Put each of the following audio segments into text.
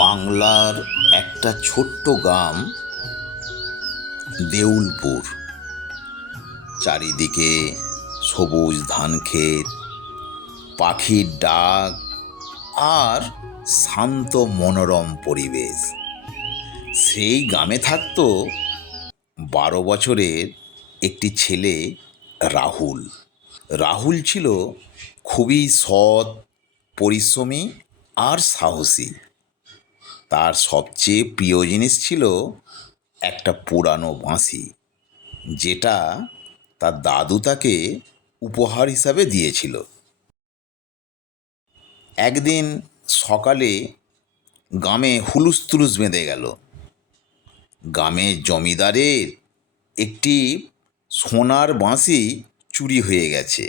বাংলার একটা ছোট্ট গ্রাম দেউলপুর। চারিদিকে সবুজ ধানক্ষেত, পাখির ডাক আর শান্ত মনোরম পরিবেশ। সেই গ্রামে থাকতো 12 বছরের একটি ছেলে, রাহুল। রাহুল ছিল খুবই সৎ, পরিশ্রমী আর সাহসী। তার সবচেয়ে প্রিয় জিনিস ছিল একটা পুরানো বাঁশি, যেটা তার দাদু তাকে উপহার হিসাবে দিয়েছিল। একদিন সকালে গ্রামে হুলুস্থুলুস বেঁধে গেল। গ্রামের জমিদারের একটি সোনার বাঁশি চুরি হয়ে গেছে।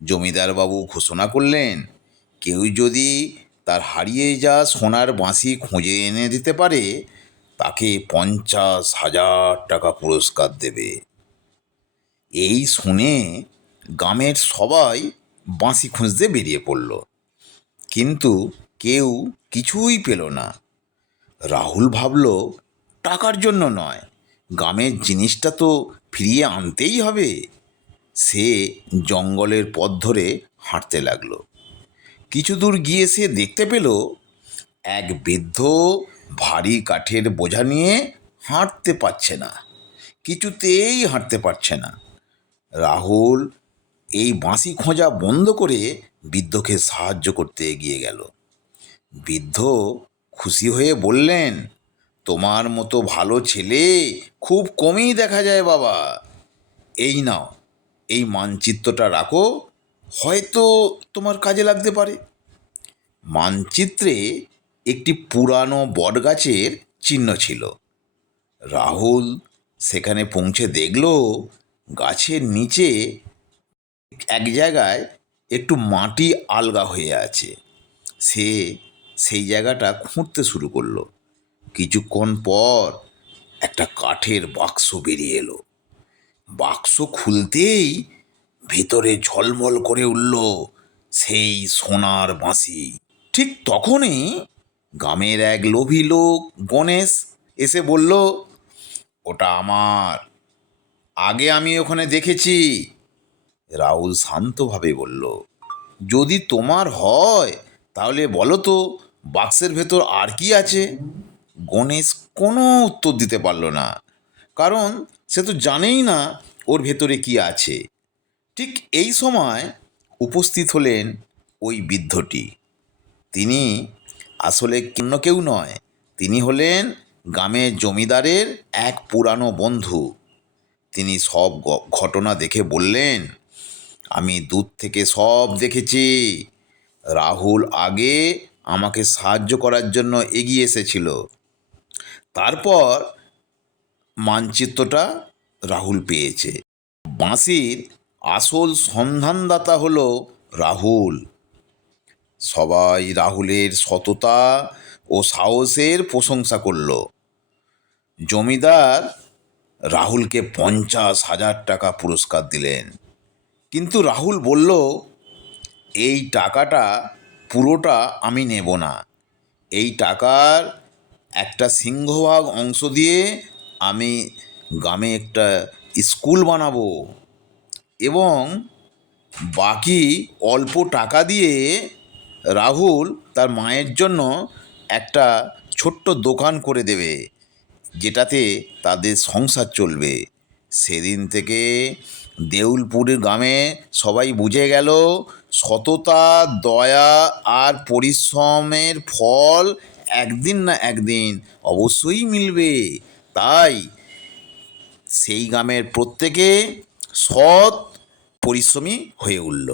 জমিদারবাবু ঘোষণা করলেন, কেউ যদি তার হারিয়ে যাওয়া সোনার বাঁশি খুঁজে এনে দিতে পারে তাকে 50,000 টাকা পুরস্কার দেবে। এই শুনে গ্রামের সবাই বাঁশি খুঁজতে বেরিয়ে পড়ল, কিন্তু কেউ কিছুই পেল না। রাহুল ভাবল, টাকার জন্য নয়, গ্রামের জিনিসটা তো ফিরিয়ে আনতেই হবে। সে জঙ্গলের পথ ধরে হাঁটতে লাগলো। কিছু দূর গিয়ে সে দেখতে পেল এক বৃদ্ধ ভারী কাঠের বোঝা নিয়ে হাঁটতে পারছে না, কিছুতেই হাঁটতে পারছে না। রাহুল এই বাঁশি খোঁজা বন্ধ করে বৃদ্ধকে সাহায্য করতে এগিয়ে গেল। বৃদ্ধ খুশি হয়ে বললেন, তোমার মতো ভালো ছেলে খুব কমই দেখা যায় বাবা। এই নাও, এই মানচিত্রটা রাখো, হয়তো তোমার কাজে লাগতে পারে। মানচিত্রে একটি পুরানো বটগাছের চিহ্ন ছিল। রাহুল সেখানে পৌঁছে দেখল গাছের নিচে এক জায়গায় একটু মাটি আলগা হয়ে আছে। সে সেই জায়গাটা খুঁড়তে শুরু করলো। কিছুক্ষণ পর একটা কাঠের বাক্স বেরিয়ে এলো। বাক্স খুলতেই ভেতরে ঝলমল করে উঠল সেই সোনার বাঁশি। ঠিক তখনই গ্রামের এক লোভী লোক গণেশ এসে বলল, ওটা আমার, আগে আমি ওখানে দেখেছি। রাহুল শান্তভাবে বলল, যদি তোমার হয় তাহলে বলো তো বাক্সের ভেতর আর কি আছে। গণেশ কোনো উত্তর দিতে পারল না, কারণ সে তো জানেই না ওর ভেতরে কি আছে। ঠিক এই সময় উপস্থিত হলেন ওই বৃদ্ধটি। তিনি আসলে অন্য কেউ নয়, তিনি হলেন গ্রামের জমিদারের এক পুরানো বন্ধু। তিনি সব ঘটনা দেখে বললেন, আমি দূর থেকে সব দেখেছি। রাহুল আগে আমাকে সাহায্য করার জন্য এগিয়ে এসেছিল। তারপর মানচিত্রটা রাহুল পেয়েছে। বাঁশির আসল সন্ধানদাতা হলো রাহুল। সবাই রাহুলের সততা ও সাহসের প্রশংসা করল। জমিদার রাহুলকে 50,000 টাকা পুরস্কার দিলেন, কিন্তু রাহুল বলল, এই টাকাটা পুরোটা আমি নেব না। এই টাকার একটা সিংহভাগ অংশ দিয়ে আমি গ্রামে একটা স্কুল বানাবো, এবং বাকি অল্প টাকা দিয়ে রাহুল তার মায়ের জন্য একটা ছোট্ট দোকান করে দেবে, যেটাতে তাদের সংসার চলবে। সেদিন থেকে দেউলপুরের গ্রামে সবাই বুঝে গেল, সততা, দয়া আর পরিশ্রমের ফল একদিন না একদিন অবশ্যই মিলবে। তাই সেই গ্রামের প্রত্যেকে সৎ, পরিশ্রমী হয়ে উঠল।